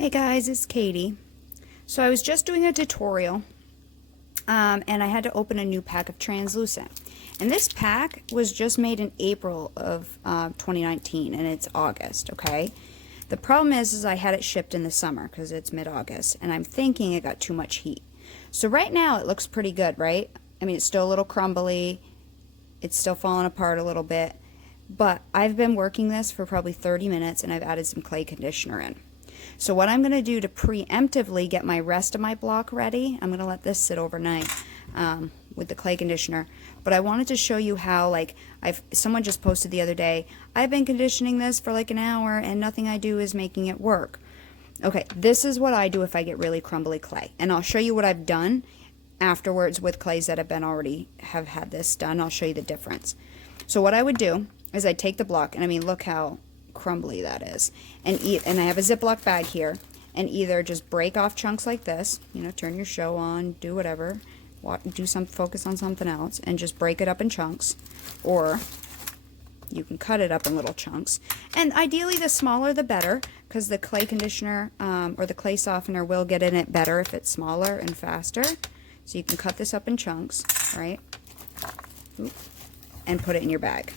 Hey guys, it's Katie. So I was just doing a tutorial and I had to open a new pack of translucent. And this pack was just made in April of 2019 and it's August, okay? The problem is I had it shipped in the summer because it's mid-August and I'm thinking it got too much heat. So right now it looks pretty good, right? I mean, it's still a little crumbly. It's still falling apart a little bit. But I've been working this for probably 30 minutes and I've added some clay conditioner in. So what I'm going to do to preemptively get my rest of my block ready, I'm going to let this sit overnight with the clay conditioner. But I wanted to show you how, like, someone just posted the other day, I've been conditioning this for like an hour and nothing I do is making it work. Okay, this is what I do if I get really crumbly clay. And I'll show you what I've done afterwards with clays that have had this done. I'll show you the difference. So what I would do is I'd take the block, and I mean, look how crumbly that is, and I have a Ziploc bag here, and either just break off chunks like this, you know, turn your show on, do whatever, focus on something else, and just break it up in chunks, or you can cut it up in little chunks, and ideally the smaller the better, because the clay conditioner or the clay softener will get in it better if it's smaller and faster. So you can cut this up in chunks, right? Oop. And put it in your bag.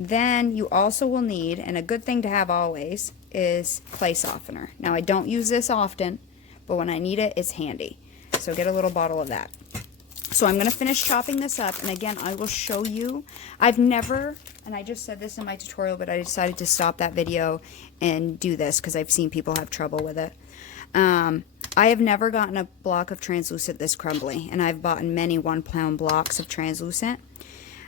Then you also will need, and a good thing to have always, is clay softener. Now I don't use this often, but when I need it, it's handy. So get a little bottle of that. So I'm going to finish chopping this up, and again, I will show you. I've never, and I just said this in my tutorial, but I decided to stop that video and do this because I've seen people have trouble with it. I have never gotten a block of translucent this crumbly, and I've bought many 1 pound blocks of translucent.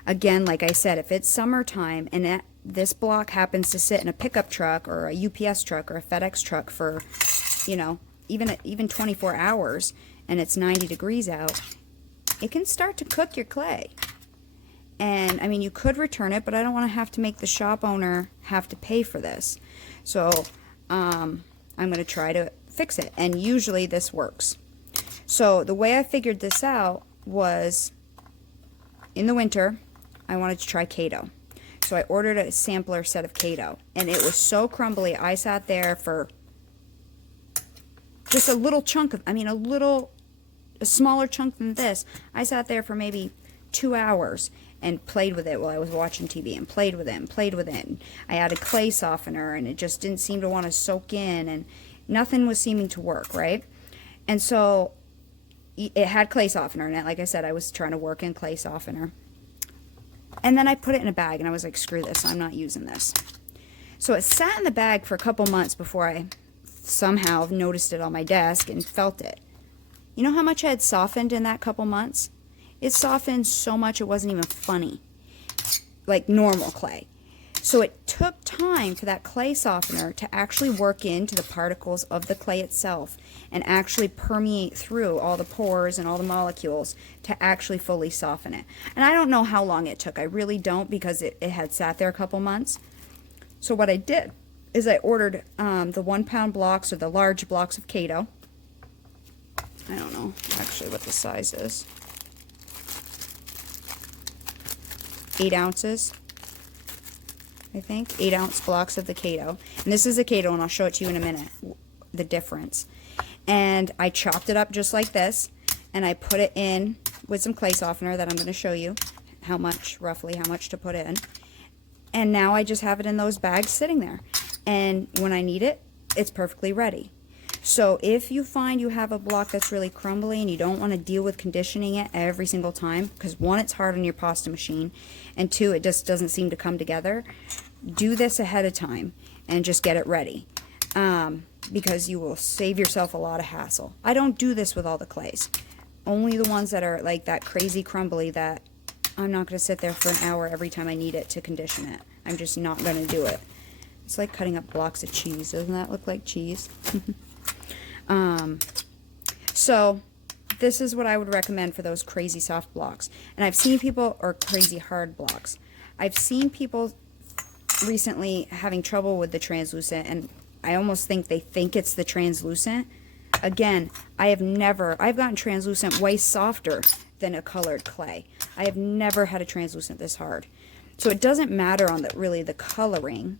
Again, like I said, if it's summertime and this block happens to sit in a pickup truck or a UPS truck or a FedEx truck for, you know, even 24 hours and it's 90 degrees out, it can start to cook your clay. And I mean, you could return it, but I don't want to have to make the shop owner have to pay for this. So I'm going to try to fix it, and usually this works. So the way I figured this out was, in the winter, I wanted to try Kato. So I ordered a sampler set of Kato, and it was so crumbly, I sat there for just a little chunk of, a smaller chunk than this. I sat there for maybe 2 hours and played with it while I was watching TV, and played with it and played with it. And I added clay softener, and it just didn't seem to want to soak in, and nothing was seeming to work, right? And so it had clay softener in it. Like I said, I was trying to work in clay softener. And then I put it in a bag, and I was like, screw this, I'm not using this. So it sat in the bag for a couple months before I somehow noticed it on my desk and felt it. You know how much I had softened in that couple months? It softened so much it wasn't even funny, like normal clay. So it took time for that clay softener to actually work into the particles of the clay itself and actually permeate through all the pores and all the molecules to actually fully soften it. And I don't know how long it took. I really don't, because it had sat there a couple months. So what I did is I ordered the 1 pound blocks, or the large blocks of Kato. I don't know actually what the size is. 8 ounces. I think 8 ounce blocks of the Kato, and this is a Kato, and I'll show it to you in a minute, the difference. And I chopped it up just like this, and I put it in with some clay softener that I'm going to show you roughly how much to put in. And now I just have it in those bags sitting there, and when I need it, it's perfectly ready. So if you find you have a block that's really crumbly and you don't want to deal with conditioning it every single time, because one, it's hard on your pasta machine, and two, it just doesn't seem to come together, do this ahead of time and just get it ready, because you will save yourself a lot of hassle. I don't do this with all the clays, only the ones that are like that crazy crumbly that I'm not going to sit there for an hour every time I need it to condition it. I'm just not going to do it. It's like cutting up blocks of cheese. Doesn't that look like cheese? So this is what I would recommend for those crazy soft blocks. And I've seen people, or crazy hard blocks, I've seen people recently having trouble with the translucent, and I almost think they think it's the translucent. Again, I've gotten translucent way softer than a colored clay. I have never had a translucent this hard. So it doesn't matter on really the coloring.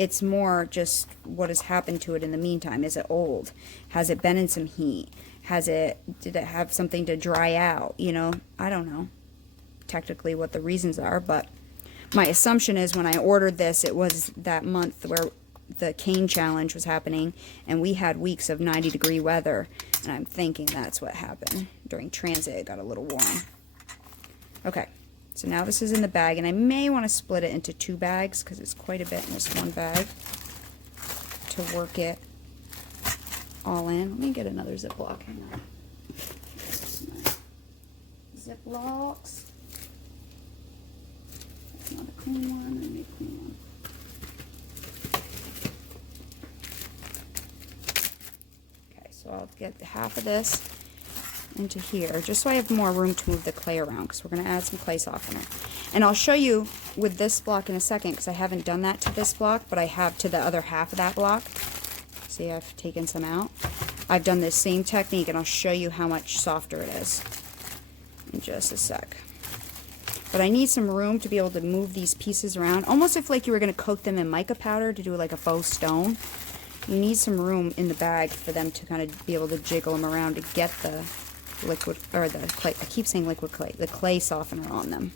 it's more just what has happened to it in the meantime. Is it old? Has it been in some heat? Did it have something to dry out? You know, I don't know technically what the reasons are, but my assumption is when I ordered this, it was that month where the cane challenge was happening, and we had weeks of 90-degree weather, and I'm thinking that's what happened. During transit, it got a little warm. Okay, so now this is in the bag, and I may want to split it into 2 bags because it's quite a bit in this one bag to work it all in. Let me get another Ziploc. Hang on. Ziplocs. That's not a clean one. Let me clean one. So I'll get half of this into here, just so I have more room to move the clay around, because we're going to add some clay softener. And I'll show you with this block in a second, because I haven't done that to this block, but I have to the other half of that block. See, I've taken some out. I've done this same technique, and I'll show you how much softer it is in just a sec. But I need some room to be able to move these pieces around, almost if like you were going to coat them in mica powder to do like a faux stone. You need some room in the bag for them to kind of be able to jiggle them around to get the liquid, or the clay, I keep saying liquid clay, the clay softener on them.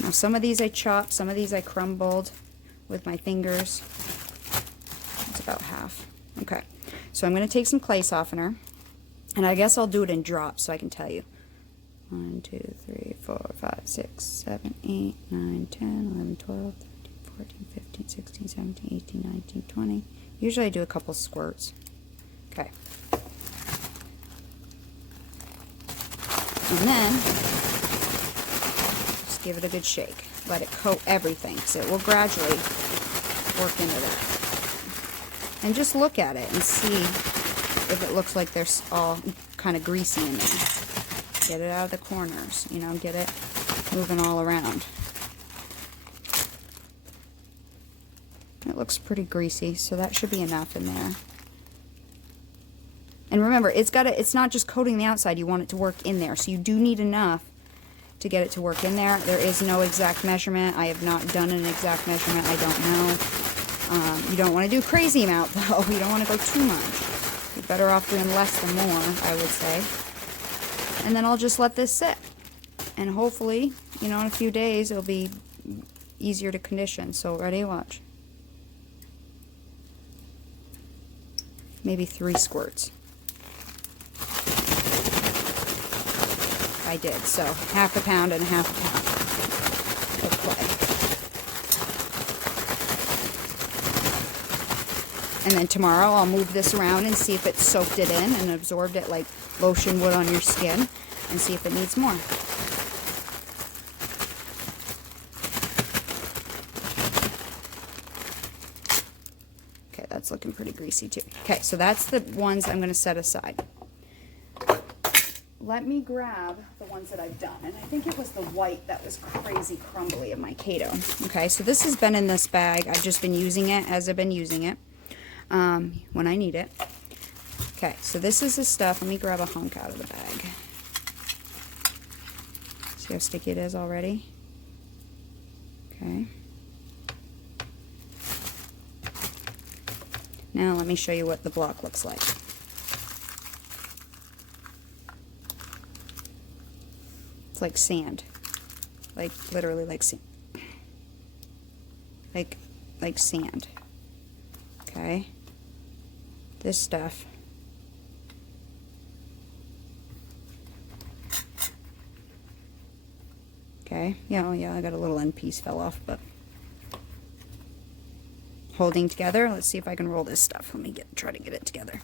Now some of these I chopped, some of these I crumbled with my fingers. It's about half. Okay, so I'm going to take some clay softener, and I guess I'll do it in drops so I can tell you. 1, 2, 3, 4, 5, 6, 7, 8, 9, 10, 11, 12, 14, 15, 16, 17, 18, 19, 20. Usually I do a couple squirts. Okay. And then, just give it a good shake. Let it coat everything, so it will gradually work into that. And just look at it and see if it looks like they're all kind of greasy in there. Get it out of the corners, you know, get it moving all around. It looks pretty greasy, so that should be enough in there. And remember, it's not just coating the outside, you want it to work in there. So you do need enough to get it to work in there. There is no exact measurement. I have not done an exact measurement. I don't know. You don't want to do crazy amount, though. You don't want to go too much. You're better off doing less than more, I would say. And then I'll just let this sit. And hopefully, you know, in a few days, it'll be easier to condition. So ready? Watch. Maybe 3 squirts. I did, so half a pound and half a pound of clay. And then tomorrow I'll move this around and see if it soaked it in and absorbed it like lotion would on your skin, and see if it needs more. That's looking pretty greasy too. Okay, so that's the ones I'm going to set aside. Let me grab the ones that I've done. And I think it was the white that was crazy crumbly of my Kato. Okay, so this has been in this bag. I've just been using it as I've been using it when I need it. Okay, so this is the stuff. Let me grab a hunk out of the bag. See how sticky it is already? Okay. Now let me show you what the block looks like. It's like sand. Like literally like sand. Like sand. Okay? This stuff. Okay? Yeah, oh yeah, I got a little end piece fell off, but holding together. Let's see if I can roll this stuff. Let me try to get it together.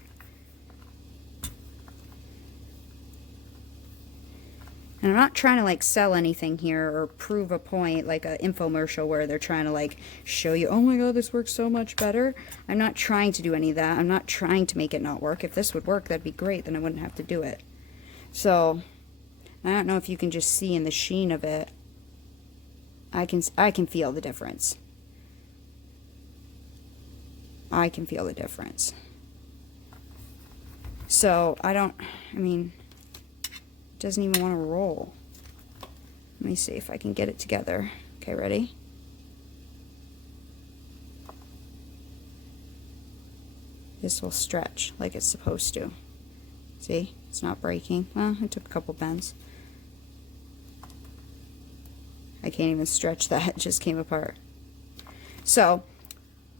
And I'm not trying to like sell anything here or prove a point like an infomercial where they're trying to like show you, oh my god, this works so much better. I'm not trying to do any of that. I'm not trying to make it not work. If this would work, that'd be great. Then I wouldn't have to do it. So I don't know if you can just see in the sheen of it. I can feel the difference. I can feel the difference. So I mean, it doesn't even want to roll. Let me see if I can get it together. Okay, ready? this will stretch like it's supposed to. See, it's not breaking. Well, it took a couple bends. I can't even stretch that, it just came apart. So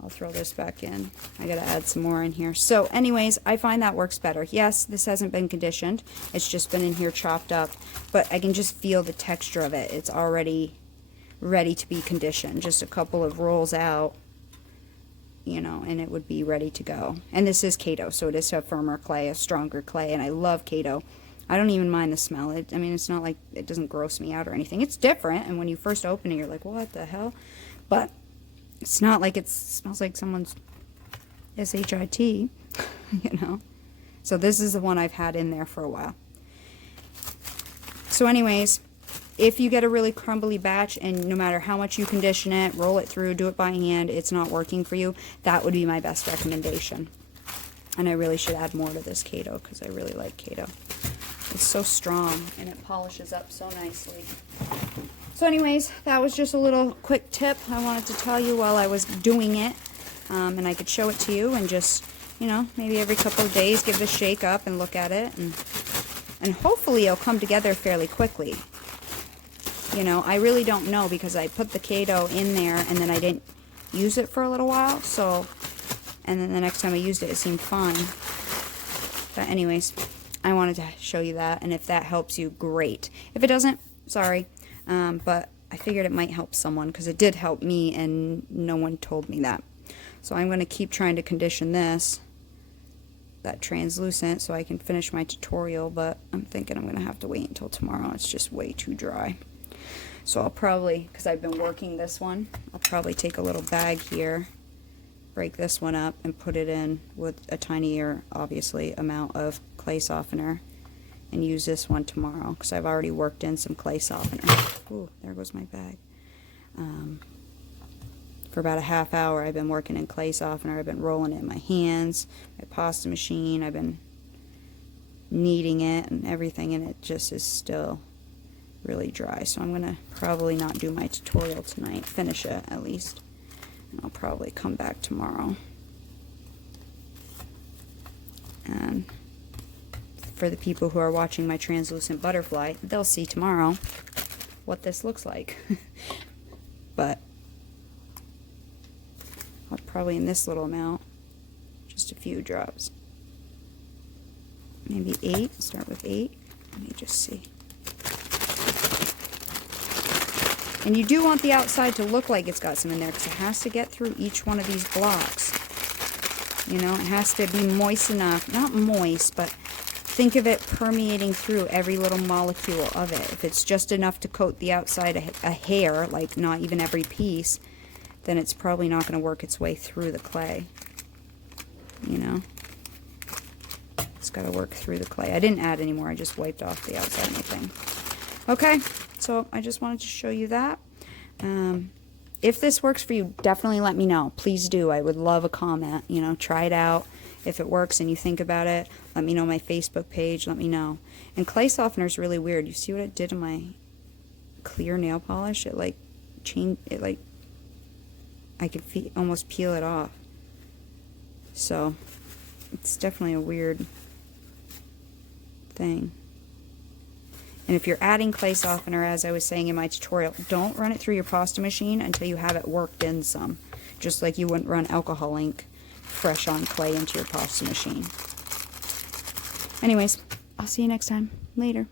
I'll throw this back in. I gotta add some more in here. So anyways, I find that works better. Yes, this hasn't been conditioned. It's just been in here chopped up, but I can just feel the texture of it. It's already ready to be conditioned. Just a couple of rolls out, you know, and it would be ready to go. And this is Kato, so it is a firmer clay, a stronger clay, and I love Kato. I don't even mind the smell. I mean, it's not like it doesn't gross me out or anything. It's different, and when you first open it, you're like, what the hell? But it's not like it smells like someone's SHIT, you know. So this is the one I've had in there for a while. So anyways, if you get a really crumbly batch and no matter how much you condition it, roll it through, do it by hand, it's not working for you, that would be my best recommendation. And I really should add more to this Kato because I really like Kato. It's so strong and it polishes up so nicely. So anyways, that was just a little quick tip I wanted to tell you while I was doing it. And I could show it to you and just, you know, maybe every couple of days give it a shake up and look at it. And hopefully it'll come together fairly quickly. You know, I really don't know because I put the Kato in there and then I didn't use it for a little while. So, and then the next time I used it, it seemed fine. But anyways, I wanted to show you that, and if that helps you, great. If it doesn't, sorry, but I figured it might help someone because it did help me, and no one told me that. So I'm going to keep trying to condition this, that translucent, so I can finish my tutorial, but I'm thinking I'm going to have to wait until tomorrow. It's just way too dry. So I'll probably, because I've been working this one, I'll probably take a little bag here, break this one up, and put it in with a tinier, obviously, amount of clay softener and use this one tomorrow because I've already worked in some clay softener. Ooh, there goes my bag. For about a half hour I've been working in clay softener. I've been rolling it in my hands, my pasta machine. I've been kneading it and everything, and it just is still really dry. So I'm going to probably not do my tutorial tonight, finish it at least. And I'll probably come back tomorrow. And for the people who are watching my translucent butterfly, they'll see tomorrow what this looks like. But I'll probably in this little amount, just a few drops. Maybe 8, start with 8. Let me just see. And you do want the outside to look like it's got some in there because it has to get through each one of these blocks. You know, it has to be moist enough, not moist, but think of it permeating through every little molecule of it. If it's just enough to coat the outside a hair, like not even every piece, then it's probably not going to work its way through the clay. You know? It's got to work through the clay. I didn't add any more. I just wiped off the outside of my thing. Okay, so I just wanted to show you that. If this works for you, definitely let me know. Please do. I would love a comment. You know, try it out. If it works and you think about it, let me know on my Facebook page. Let me know. And clay softener is really weird. You see what it did to my clear nail polish? It like changed. It like I could almost peel it off. So it's definitely a weird thing. And if you're adding clay softener, as I was saying in my tutorial, don't run it through your pasta machine until you have it worked in some. Just like you wouldn't run alcohol ink fresh on clay into your pasta machine. Anyways, I'll see you next time. Later.